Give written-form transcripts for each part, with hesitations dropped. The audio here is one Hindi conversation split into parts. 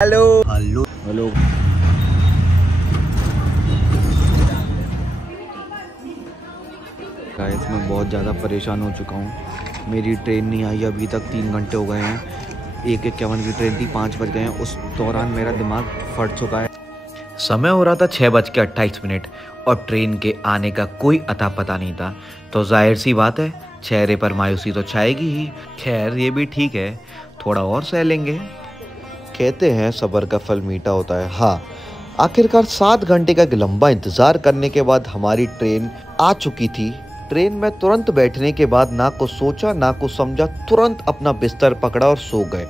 Hello hello hello. गाइस मैं बहुत ज़्यादा परेशान हो चुका हूँ। मेरी ट्रेन नहीं आई अभी तक, 3 घंटे हो गए हैं। 1:51 की ट्रेन थी, 5 बज गए हैं। उस दौरान मेरा दिमाग फट चुका है। समय हो रहा था 6:28 और ट्रेन के आने का कोई अता पता नहीं था। तो जाहिर सी बात है, चेहरे पर मायूसी तो छाएगी ही। खैर ये भी ठीक है, थोड़ा और सह लेंगे। कहते हैं सब्र का फल मीठा होता है। हाँ, आखिरकार 7 घंटे का लंबा इंतजार करने के बाद हमारी ट्रेन आ चुकी थी। ट्रेन में तुरंत बैठने के बाद ना कुछ सोचा ना कुछ समझा, तुरंत अपना बिस्तर पकड़ा और सो गए।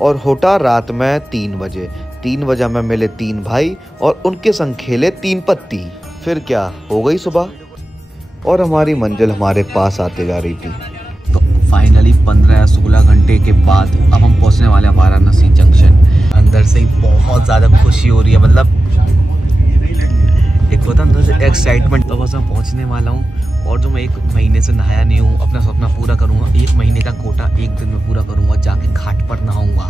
और होटा रात में 3 बजे। 3 बजे हमें मिले 3 भाई और उनके संग खेले 3 पत्ती। फिर क्या हो गई सुबह और हमारी मंजिल हमारे पास आते जा रही थी। तो फाइनली 15 या 16 घंटे के बाद अब हम पहुंचने वाले हैं वाराणसी जंक्शन। अंदर से ही बहुत ज़्यादा खुशी हो रही है, मतलब एक होता अंदर से एक्साइटमेंट। तो बस मैं पहुंचने वाला हूँ और जो मैं 1 महीने से नहाया नहीं हूँ, अपना सपना पूरा करूँगा। 1 महीने का कोटा 1 दिन में पूरा करूँगा, जाके घाट पर नहाऊंगा।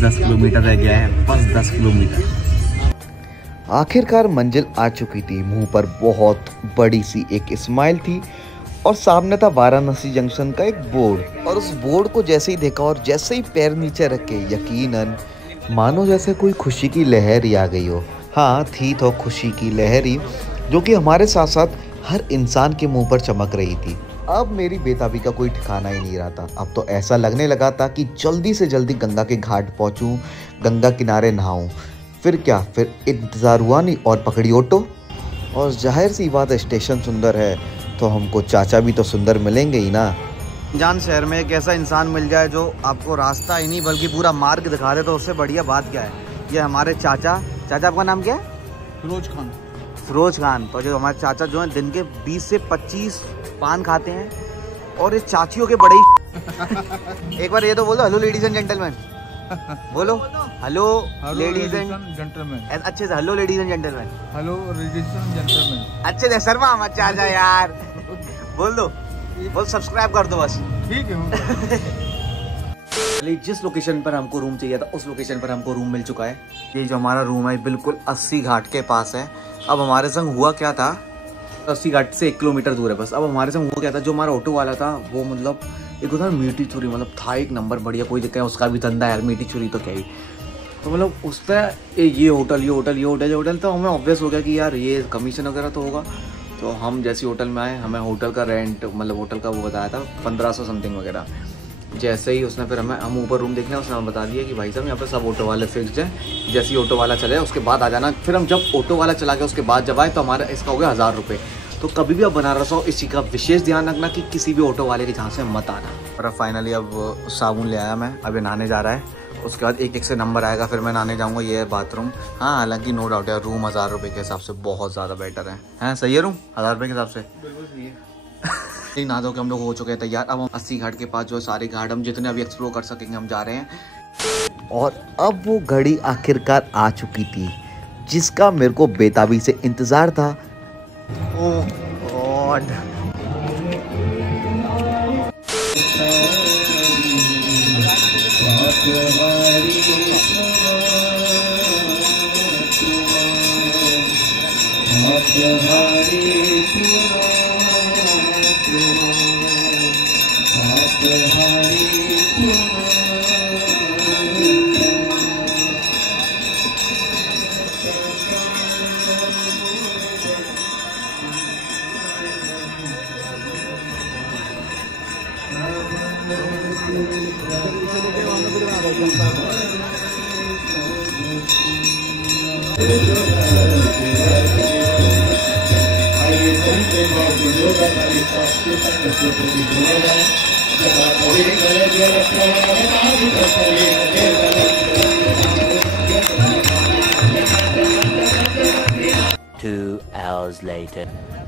10 किलोमीटर रह गया है, बस 10 किलोमीटर। आखिरकार मंजिल आ चुकी थी। मुंह पर बहुत बड़ी सी एक स्माइल थी और सामने था वाराणसी जंक्शन का एक बोर्ड। और उस बोर्ड को जैसे ही देखा और जैसे ही पैर नीचे रखे, यकीनन मानो जैसे कोई खुशी की लहर ही आ गई हो। हाँ, थी तो खुशी की लहर ही, जो कि हमारे साथ साथ हर इंसान के मुंह पर चमक रही थी। अब मेरी बेताबी का कोई ठिकाना ही नहीं रहा था। अब तो ऐसा लगने लगा था कि जल्दी से जल्दी गंगा के घाट पहुंचूं, गंगा किनारे नहाऊं। फिर क्या, फिर इंतज़ार हुआ नहीं और पकड़ी ऑटो। और जाहिर सी बात है, स्टेशन सुंदर है तो हमको चाचा भी तो सुंदर मिलेंगे ही ना। जान शहर में एक ऐसा इंसान मिल जाए जो आपको रास्ता ही नहीं बल्कि पूरा मार्ग दिखा दे, तो उससे बढ़िया बात क्या है। ये हमारे चाचा। चाचा आपका नाम क्या है? फिरोज खान। फिरोज खान। तो जो हमारे चाचा जो हैं, दिन के 20 से 25 पान खाते हैं और इस चाचियों के बड़े ही एक बार ये तो बोलो, हेलो लेडीज एंड जेंटलमैन बोलो। Hello ladies and gentleman. अच्छे से hello ladies and gentleman. Hello ladies and gentleman. अच्छे से शर्मा मत चाचा यार। बोल दो, बोल सब्सक्राइब कर दो बस। ठीक है। जिस लोकेशन पर हमको रूम चाहिए था उस लोकेशन पर हमको रूम मिल चुका है। ये जो हमारा रूम है बिल्कुल 80 घाट के पास है। अब हमारे संग हुआ क्या था, 80 घाट से 1 किलोमीटर दूर है बस। अब हमारे संग हुआ क्या था, जो हमारा ऑटो वाला था वो मतलब एक होता है मीठी छुरी, मतलब था एक नंबर बढ़िया, कोई दिक्कत है, उसका भी धंधा यार, मीठी छुरी तो क्या ही। तो मतलब उस पर ये होटल तो हमें ऑब्वियस हो गया कि यार ये कमीशन वगैरह तो होगा। तो हम जैसे होटल में आए, हमें होटल का रेंट मतलब होटल का वो बताया था 1500 समथिंग वगैरह। जैसे ही उसने फिर हम ऊपर रूम देखने, उसने हमें बता दिया कि भाई साहब यहाँ पे सब ऑटो वाले फिक्स्ड हैं, जैसे ही ऑटो वाला चले उसके बाद आ जाना। फिर हम जब ऑटो वाला चला गया उसके बाद जब आए तो हमारा इसका हो गया 1000 रुपये। तो कभी भी आप बनारस हो, इसी का विशेष ध्यान रखना कि किसी भी ऑटो वाले के जहाँ से मत आना। और अब फाइनली अब साबुन ले आया मैं, अभी नहाने जा रहा है। उसके बाद एक से नंबर आएगा, फिर मैं नहाने जाऊँगा। ये है बाथरूम। हाँ, हालांकि नो डाउट यार, रूम 1000 रुपये के हिसाब से बहुत ज़्यादा बेटर है। हैं, सही है रूम 1000 रुपये के हिसाब से? बिल्कुल सही है। नहा धो के हम लोग हो चुके हैं तैयार। अब हम 80 घाट के पास जो सारे घाट हम जितने अभी एक्सप्लोर कर सकेंगे हम जा रहे हैं। और अब वो घड़ी आखिरकार आ चुकी थी जिसका मेरे को बेताबी से इंतजार था। ओह गॉड,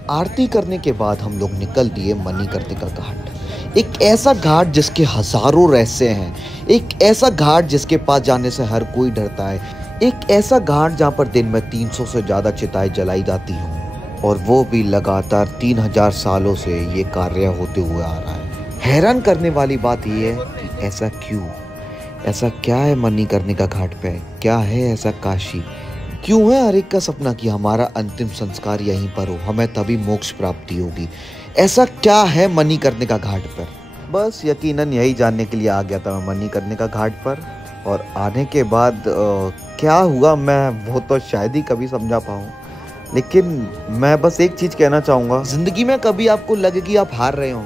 आरती करने के बाद हम लोग निकल दिए मणिकर्णिका घाट। एक ऐसा घाट जिसके हजारों रहस्य हैं, एक ऐसा घाट जिसके पास जाने से हर कोई डरता है, एक ऐसा घाट जहाँ पर दिन में 300 से ज्यादा चिताएं जलाई जाती हों, और वो भी लगातार 3000 सालों से ये कार्य होते हुए आ रहा है। हैरान करने वाली बात यह है कि ऐसा क्यों? ऐसा क्या है मणिकर्णिका का घाट पे? क्या है ऐसा काशी? क्यों है हर एक का सपना कि हमारा अंतिम संस्कार यहीं पर हो, हमें तभी मोक्ष प्राप्ति होगी? ऐसा क्या है मणिकर्णिका का घाट पर? बस यकीनन यही जानने के लिए आ गया था मैं मणिकर्णिका का घाट पर। और आने के बाद क्या हुआ मैं वो तो शायद ही कभी समझा पाऊँ। लेकिन मैं बस एक चीज़ कहना चाहूँगा, ज़िंदगी में कभी आपको लगे कि आप हार रहे हो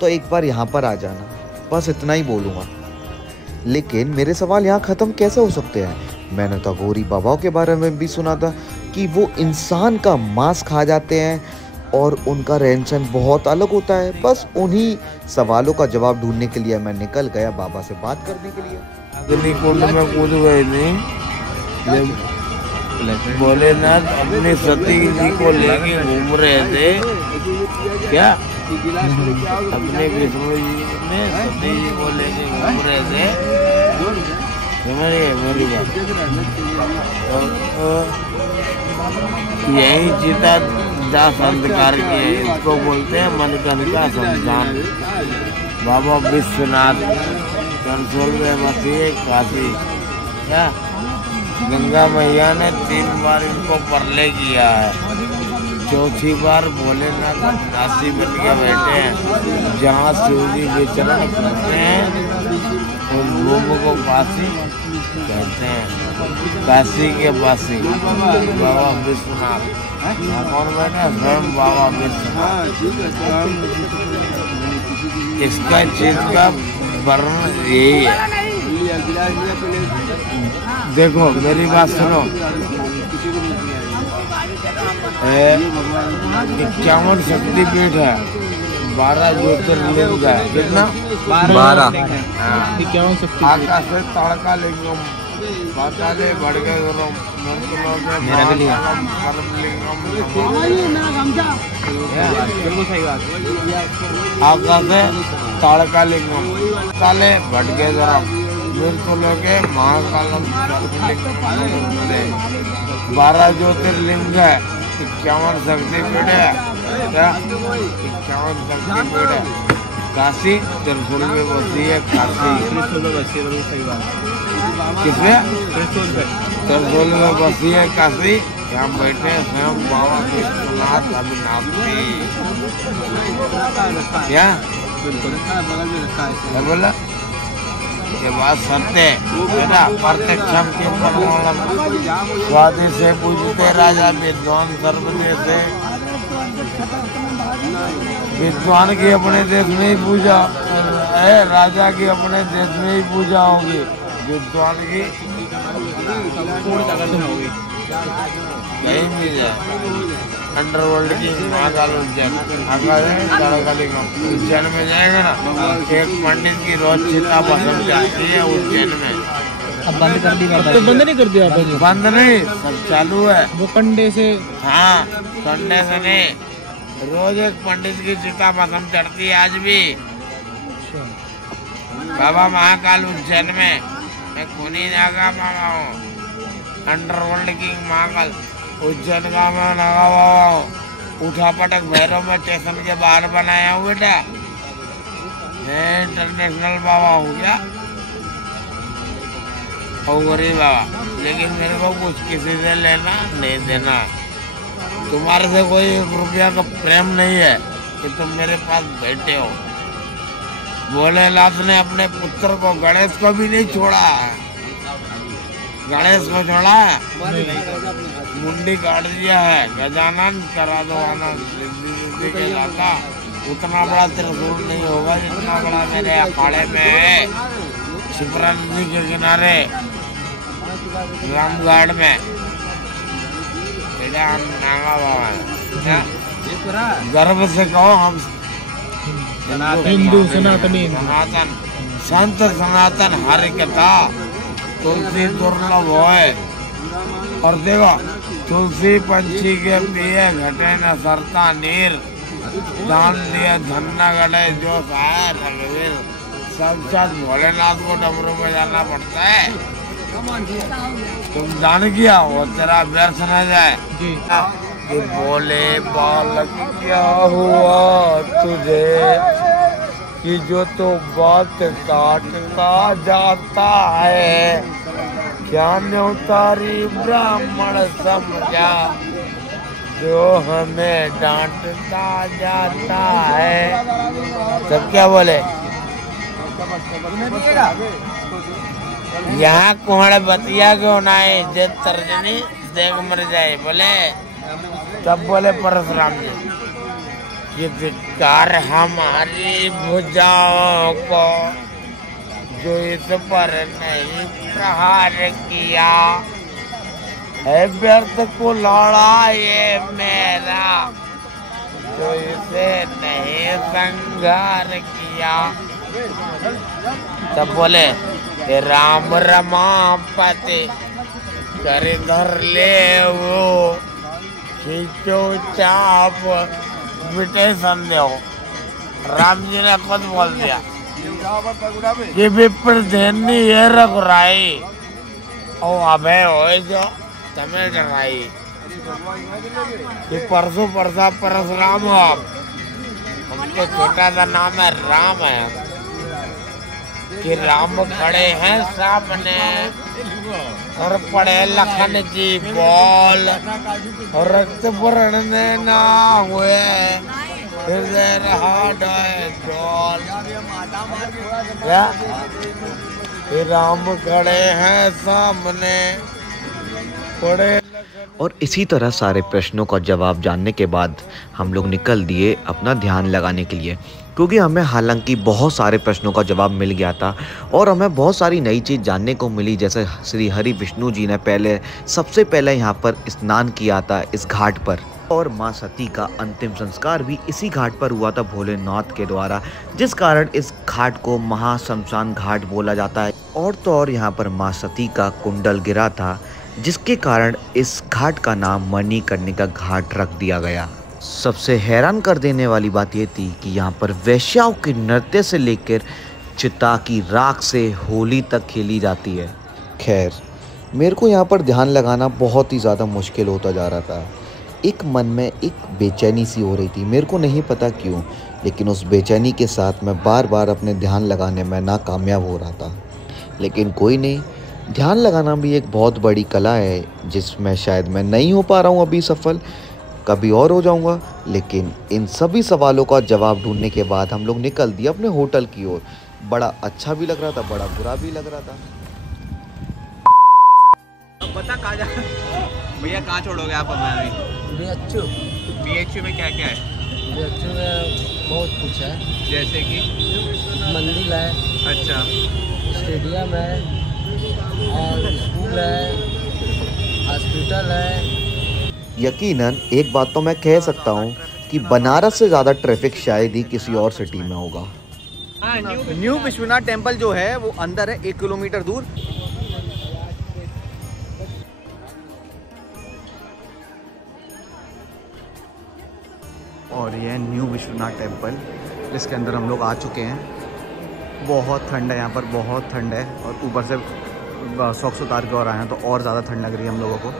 तो एक बार यहाँ पर आ जाना, बस इतना ही बोलूँगा। लेकिन मेरे सवाल यहाँ ख़त्म कैसे हो सकते हैं? मैंने तो अघोरी बाबाओं के बारे में भी सुना था कि वो इंसान का मांस खा जाते हैं और उनका रहन सहन बहुत अलग होता है। बस उन्हीं सवालों का जवाब ढूंढने के लिए मैं निकल गया बाबा से बात करने के लिए। अग्नि कुंड में कूद गए थे जब भोलेनाथ अपने सती जी को लेके घूम रहे थे। क्या अपने विष्णु जी ने सती जी को लेके घूम रहे थे, समझ गए मेरी बात? यही चिता दा संस्कार किए, इसको बोलते हैं मणिकर्णिका संस्थान। बाबा विश्वनाथ कंसोल में मसीह काशी। क्या गंगा मैया ने 3 बार इनको परले किया है, 4थी बार भोलेनाथ काशी बन के बैठे हैं। जहाँ शिव जी विचरण करते हैं उन लोगों को काशी कहते हैं, काशी के वासी बाबा विश्वनाथ। कौन बैठे? स्वयं बाबा विश्वनाथ। इसका चीज का वर्णन यही है। देखो मेरी बात सुनो, 51 शक्तिपीठ है, 12 ज्योतिर्लिंग है। कितना? 12। आकाश से ताड़का लिंगम, पाताले बढ़के मेरा भी लिया। आकाश से ताड़का लिंगम, ताले भटके गरम, मृत्यु के महाकालम। 12 ज्योतिर्लिंग है, 51 शक्तिपीठ है। क्या 51 शक्तिपीठ है? काशी त्रिशूल में बसी है। काशी किसमें? त्रिशूल में बसी है काशी। यहाँ बैठे स्वयं बाबा विश्वनाथ अविनाशी। क्या बोला? ये बात सत्य है बेटा। प्रत्यक्षम के परमाणम स्वादे से पूजते राजा विद्वान सर्वदेश से। विद्वान की अपने देश में ही पूजा है, राजा की अपने देश में ही पूजा होगी। विद्वान की कहीं भी जाए। अंडरवर्ल्ड की महाकाल उज्जैन, उज्जैन में जाएगा ना, एक पंडित की रोज चिता भस्म जाती है उज्जैन में। अब बंद कर दी बाबा? तो बंद नहीं कर दिया आपने? बंद नहीं, सब चालू है। वो कंडे से? हाँ, कंडे से नहीं, रोज एक पंडित की चिता भस्म चढ़ती है आज भी। बाबा महाकाल उज्जैन में मैं खूनी नागा बाबा हूँ। अंडरवर्ल्ड किंग महाकाल उज्जैन का मैं नागा बाबा हूँ। उठा पटक भैरव में स्टेशन के बाहर बनाया हूँ बेटा। मैं इंटरनेशनल बाबा हूँ क्या? अघोरी बाबा। लेकिन मेरे को कुछ किसी से लेना नहीं देना। तुम्हारे से कोई 1 रुपया का प्रेम नहीं है कि तुम मेरे पास बैठे हो। भोलेनाथ ने अपने पुत्र को गणेश को भी नहीं छोड़ा। गणेश को छोड़ा, मुंडी काट दिया है। गजानन करा दो आनंद, सिद्धि के लाका। उतना बड़ा त्रिशूल नहीं होगा जितना बड़ा मेरे अखाड़े में है। शिप्रा नदी के किनारे रामगढ़ में बेटा हम नागा बाबा है। गर्व से कहो हम हिंदू सनातनी। सनातन संत सनातन हरि कथा तुलसी दुर्लभ होए। और देखो तुलसी पंछी के पिए घटे न सरता नीर। दान दिए धन न गड़े जो सहाय रघुवीर। सब साथ भोलेनाथ को डमरू में जाना पड़ता है। तुम दान किया वो तेरा व्यर्थ न जाए। कि बोले बालक क्या हुआ तुझे, कि जो तो बात काटता जाता है, क्या न्योतारी ब्राह्मण समझा, जो हमें डांटता जाता है। सब क्या बोले? यहाँ कुहड़ बतिया क्यों ना है, जे तर्जनी देख मर जाए बोले। तब बोले परशुराम जी कि धिक्कार हमारी भुजाओं को, जो इस पर नहीं प्रहार किया है, व्यर्थ को लौड़ा ये मेरा, जो इसे नहीं संघार किया। तब बोले कि राम रमापति कर धर ले वो, खींचो चाप बिटे संदेह। राम जी ने खुद बोल दिया कि विप्र धेनी ये रघुराई, ओ अभय हो जो तमें जगाई। कि परसों परसा परशुराम हो, आप उनके छोटा सा नाम है राम है। कि राम खड़े हैं सामने और पड़े लखन जी बोल, और रक्त बरने ना हुए हृदय रहा डोल। क्या? राम खड़े हैं सामने पड़े। और इसी तरह सारे प्रश्नों का जवाब जानने के बाद हम लोग निकल दिए अपना ध्यान लगाने के लिए, क्योंकि हमें हालांकि बहुत सारे प्रश्नों का जवाब मिल गया था और हमें बहुत सारी नई चीज़ जानने को मिली। जैसे श्री हरि विष्णु जी ने सबसे पहले यहाँ पर स्नान किया था इस घाट पर, और माँ सती का अंतिम संस्कार भी इसी घाट पर हुआ था भोलेनाथ के द्वारा, जिस कारण इस घाट को महाशमशान घाट बोला जाता है। और तो और यहाँ पर माँ सती का कुंडल गिरा था, जिसके कारण इस घाट का नाम मणिकर्णिका घाट रख दिया गया। सबसे हैरान कर देने वाली बात ये थी कि यहाँ पर वेश्याओं के नृत्य से लेकर चिता की राख से होली तक खेली जाती है। खैर, मेरे को यहाँ पर ध्यान लगाना बहुत ही ज़्यादा मुश्किल होता जा रहा था। एक मन में एक बेचैनी सी हो रही थी, मेरे को नहीं पता क्यों, लेकिन उस बेचैनी के साथ मैं बार बार अपने ध्यान लगाने में नाकामयाब हो रहा था। लेकिन कोई नहीं, ध्यान लगाना भी एक बहुत बड़ी कला है, जिसमें शायद मैं नहीं हो पा रहा हूँ अभी सफल, कभी और हो जाऊंगा। लेकिन इन सभी सवालों का जवाब ढूंढने के बाद हम लोग निकल दिए अपने होटल की ओर। बड़ा अच्छा भी लग रहा था, बड़ा बुरा भी लग रहा था। अब बता कहाँ जा भैया, कहाँ छोड़ोगे आप हमें? BHU BHU में क्या क्या है? BHU में बहुत कुछ है, जैसे कि मंदिर है, अच्छा, स्टेडियम है, और स्कूल है, हॉस्पिटल है। यकीनन एक बात तो मैं कह सकता हूँ कि बनारस से ज़्यादा ट्रैफिक शायद ही किसी और सिटी में होगा। न्यू विश्वनाथ टेम्पल जो है वो अंदर है, 1 किलोमीटर दूर। और ये न्यू विश्वनाथ टेम्पल, जिसके अंदर हम लोग आ चुके हैं। बहुत ठंड है यहाँ पर, बहुत ठंड है, और ऊपर से सॉक्स उतार के और आए हैं तो और ज़्यादा ठंड लग रही है हम लोगों को।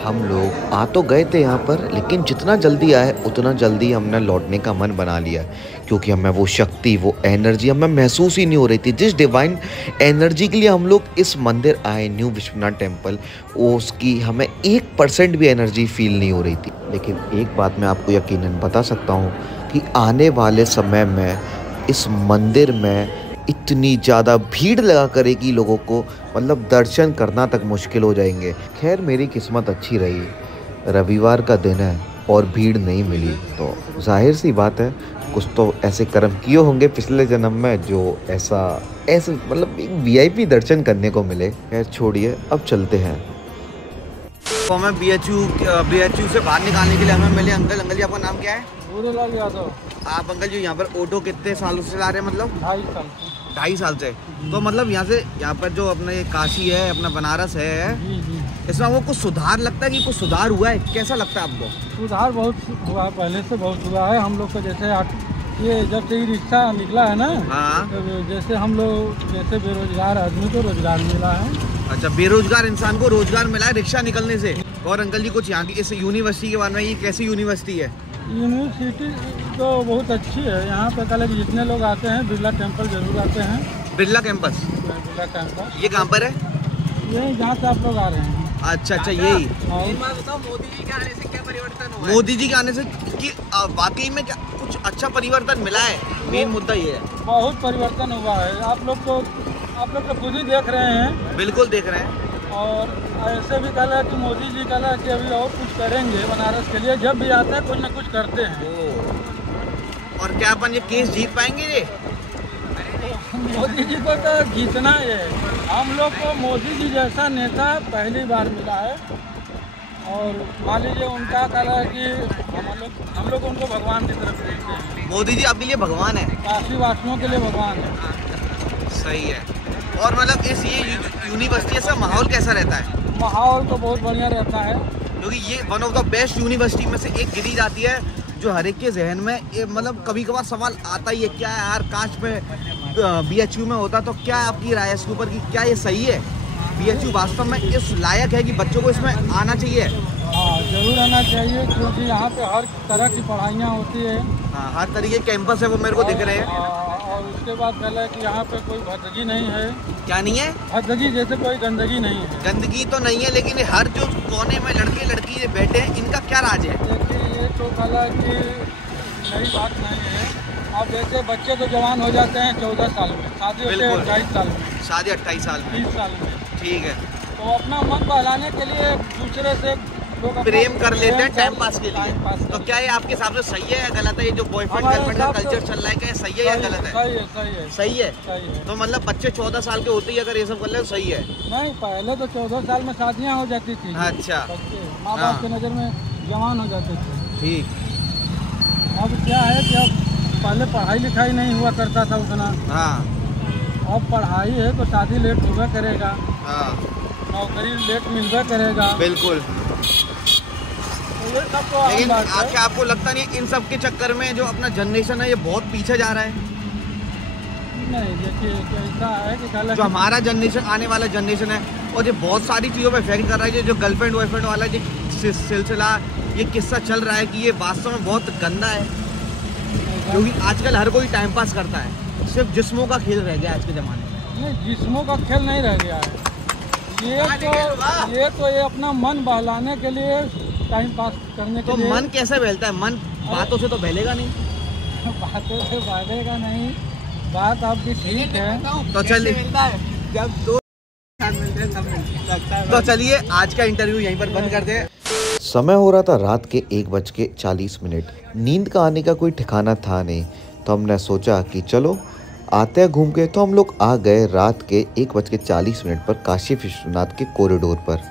हम लोग आ तो गए थे यहाँ पर, लेकिन जितना जल्दी आए उतना जल्दी हमने लौटने का मन बना लिया, क्योंकि हमें वो शक्ति, वो एनर्जी हमें महसूस ही नहीं हो रही थी। जिस डिवाइन एनर्जी के लिए हम लोग इस मंदिर आए, न्यू विश्वनाथ टेम्पल, वो उसकी हमें 1% भी एनर्जी फील नहीं हो रही थी। लेकिन एक बात मैं आपको यकीनन बता सकता हूँ कि आने वाले समय में इस मंदिर में इतनी ज़्यादा भीड़ लगा करेगी लोगों को, मतलब दर्शन करना तक मुश्किल हो जाएंगे। खैर, मेरी किस्मत अच्छी रही, रविवार का दिन है और भीड़ नहीं मिली, तो जाहिर सी बात है कुछ तो ऐसे कर्म किए होंगे पिछले जन्म में जो ऐसे मतलब एक VIP दर्शन करने को मिले। खैर छोड़िए, अब चलते हैं। तो हमें BHU से बाहर निकालने के लिए हमें मिले अंकल। अंकल जी, आपका नाम क्या है? भूरेलाल यादव। आप अंकल जी यहाँ पर ऑटो कितने सालों से चला रहे हैं? मतलब 2.5 साल से। तो मतलब यहाँ पर जो अपना ये काशी है, अपना बनारस है, इसमें वो कुछ सुधार लगता है कि कुछ सुधार हुआ है? कैसा लगता है आपको? सुधार बहुत हुआ है, पहले से बहुत हुआ है। हम लोग को जैसे ये जब से रिक्शा निकला है ना, हाँ, तो जैसे हम लोग जैसे बेरोजगार आदमी को रोजगार मिला है। अच्छा, बेरोजगार इंसान को रोजगार मिला है रिक्शा निकलने से। और अंकल जी, कुछ यहाँ की इस यूनिवर्सिटी के बारे में, ये कैसी यूनिवर्सिटी है? यूनिवर्सिटी तो बहुत अच्छी है। यहाँ पे कल जितने लोग आते हैं बिरला टेम्पल जरूर आते हैं। बिरला कैंपस, बिरला कैंपस ये कहाँ पर है? यही जहाँ से आप लोग आ रहे हैं। अच्छा अच्छा, यही। और मोदी जी के आने से क्या परिवर्तन हुआ? मोदी जी के आने से कि वाकई में क्या कुछ अच्छा परिवर्तन मिला है? मेन मुद्दा ये है। बहुत परिवर्तन हुआ है। आप लोग तो खुद ही देख रहे हैं। बिल्कुल देख रहे हैं। और ऐसे भी कहा है कि मोदी जी कहा कि अभी और कुछ करेंगे बनारस के लिए। जब भी आते हैं कुछ ना कुछ करते हैं। और क्या अपन ये केस जीत पाएंगे ये? मोदी जी को तो जीतना है। हम लोग को मोदी जी जैसा नेता पहली बार मिला है। और मान लीजिए उनका कहना है कि हम लोग उनको भगवान की तरफ देखते हैं। मोदी जी आपके लिए भगवान है? काशी वासियों के लिए भगवान है। सही है। और मतलब इस ये यूनिवर्सिटी का माहौल कैसा रहता है? माहौल तो बहुत बढ़िया रहता है, क्योंकि ये one of the best university में से एक गिनी जाती है, जो हर एक के जहन में मतलब कभी कभार सवाल आता ही है, क्या यार काश में BHU में होता। तो क्या आपकी राय है इसके ऊपर कि क्या ये सही है? BHU वास्तव में इस लायक है कि बच्चों को इसमें आना चाहिए? हाँ जरूर आना चाहिए, क्योंकि यहाँ पे हर तरह की पढ़ाइयाँ होती है। हाँ, हर तरीके के कैंपस है वो मेरे को दिख रहे हैं। और उसके बाद पहले कि यहाँ पे कोई भद्दगी नहीं है। क्या नहीं है? भद्दगी जैसे कोई गंदगी नहीं है। गंदगी तो नहीं है, लेकिन हर जो कोने में लड़के लड़की बैठे हैं, इनका क्या राज है? देखिए ये तो कला की नई बात नहीं है। अब जैसे बच्चे तो जवान हो जाते हैं 14 साल में, शादी होती है 28 साल में, शादी 28 साल में, 30 साल में। ठीक है। तो अपना मन बहलाने के लिए दूसरे से लोग प्रेम कर लेते हैं टाइम पास के लिए। तो क्या ये आपके हिसाब से सही है या गलत है? ये जो बॉयफ्रेंड गर्लफ्रेंड का कल्चर चल रहा है, क्या सही है या गलत है? सही है, सही है, सही है। सही है। तो मतलब बच्चे 14 साल के होते ही अगर ये सब कर ले तो सही है? नहीं, पहले तो 14 साल में शादियाँ हो जाती थी। अच्छा। बच्चे माँ बाप की नज़र में जवान हो जाते थे। ठीक। अब क्या है कि अब पहले पढ़ाई लिखाई नहीं हुआ करता था उतना। हाँ। अब पढ़ाई है तो शादी लेट होगा करेगा। हाँ। नौकरी लेट मिलवा करेगा। बिल्कुल। तो ये सब तो आम लेकिन बात है। क्या आपको लगता नहीं इन सब के चक्कर में जो अपना जनरेशन है ये बहुत पीछे जा रहा है? नहीं, देखिए ऐसा है कि जो हमारा जनरेशन, आने वाला जनरेशन है, और ये बहुत सारी चीज़ों पे इफेक्ट कर रहा है। जो गर्लफ्रेंड बॉयफ्रेंड वाला जो सिलसिला, ये किस्सा चल रहा है कि ये वास्तव में बहुत गंदा है। क्योंकि आजकल हर कोई टाइम पास करता है, सिर्फ जिस्मों का खेल रह गया आज के ज़माने में। नहीं, जिस्मों का खेल नहीं रह गया है। ये अपना मन बहलाने के लिए, टाइम पास करने के तो लिए। मन कैसे बहलता है? मन बातों से तो बहलेगा नहीं। बातों से बहलेगा नहीं, बात आपकी ठीक है। तो चलिए, तो चलिए आज का इंटरव्यू यहीं पर बंद कर दे। समय हो रहा था रात के 1:40। नींद का आने का कोई ठिकाना था नहीं, तो हमने सोचा कि चलो आते हैं घूम के। तो हम लोग आ गए रात के 1:40 पर काशी विश्वनाथ के कॉरिडोर पर।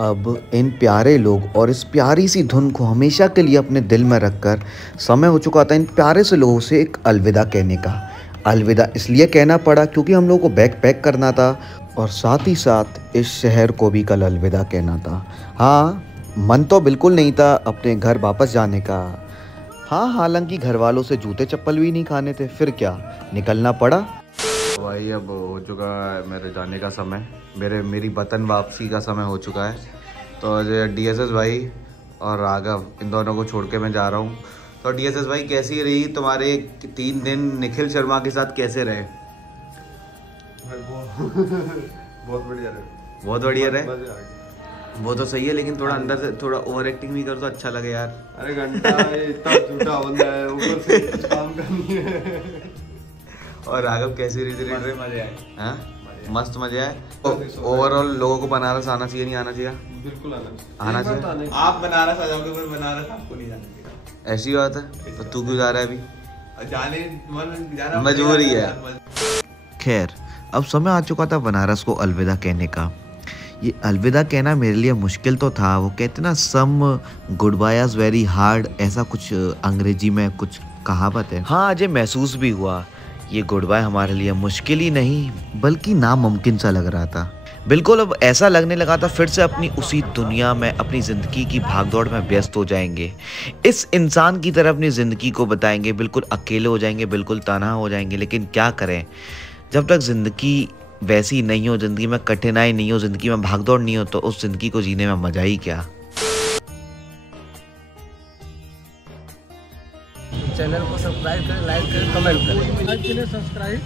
अब इन प्यारे लोग और इस प्यारी सी धुन को हमेशा के लिए अपने दिल में रखकर समय हो चुका था इन प्यारे से लोगों से एक अलविदा कहने का। अलविदा इसलिए कहना पड़ा क्योंकि हम लोगों को बैग पैक करना था और साथ ही साथ इस शहर को भी कल अलविदा कहना था। हाँ, मन तो बिल्कुल नहीं था अपने घर वापस जाने का। हाँ, हालांकि घर वालों से जूते चप्पल भी नहीं खाने थे, फिर क्या, निकलना पड़ा। भाई अब हो चुका है मेरे जाने का समय, मेरी वतन वापसी का समय हो चुका है। तो DSS भाई और राघव, इन दोनों को छोड़ के मैं जा रहा हूँ। तो DSS भाई, कैसी रही तुम्हारे 3 दिन निखिल शर्मा के साथ, कैसे रहे? बहुत बढ़िया रहे। बहुत बढ़िया रहे। वो तो सही है, लेकिन थोड़ा अंदर से थोड़ा ओवर एक्टिंग भी कर तो अच्छा लगे यार। अरे घंटा इतना झूठा बंदा है, ऊपर से कुछ काम करनी है। और राघव कैसी रही? मजे आए। हाँ, मस्त मजे आए। ओवरऑल लोगों को बनारस आना चाहिए, नहीं आना चाहिए? बिल्कुल आना चाहिए। आप बनारस आ जाओगे, पर बनारस आपको नहीं जाना चाहिए। ऐसी बात है। तो तू क्यों जा रहा है अभी? जाना मजबूरी है। खैर, अब समय आ चुका था बनारस को अलविदा कहने का। ये अलविदा कहना मेरे लिए मुश्किल तो था। वो कहते ना, some goodbye is very hard, ऐसा कुछ अंग्रेजी में कुछ कहावत है। हाँ, आज ये महसूस भी हुआ ये गुड बाय हमारे लिए मुश्किल ही नहीं बल्कि नामुमकिन सा लग रहा था। बिल्कुल अब ऐसा लगने लगा था फिर से अपनी उसी दुनिया में अपनी ज़िंदगी की भागदौड़ में व्यस्त हो जाएंगे। इस इंसान की तरह अपनी ज़िंदगी को बताएंगे, बिल्कुल अकेले हो जाएंगे, बिल्कुल तन्हा हो जाएंगे। लेकिन क्या करें, जब तक ज़िंदगी वैसी नहीं हो, ज़िंदगी में कठिनाई नहीं हो, ज़िंदगी में भागदौड़ नहीं हो, तो उस ज़िंदगी को जीने में मज़ा ही क्या। चैनल को सब्सक्राइब करें, लाइक करें, कमेंट करें। लाइक के लिए सब्सक्राइब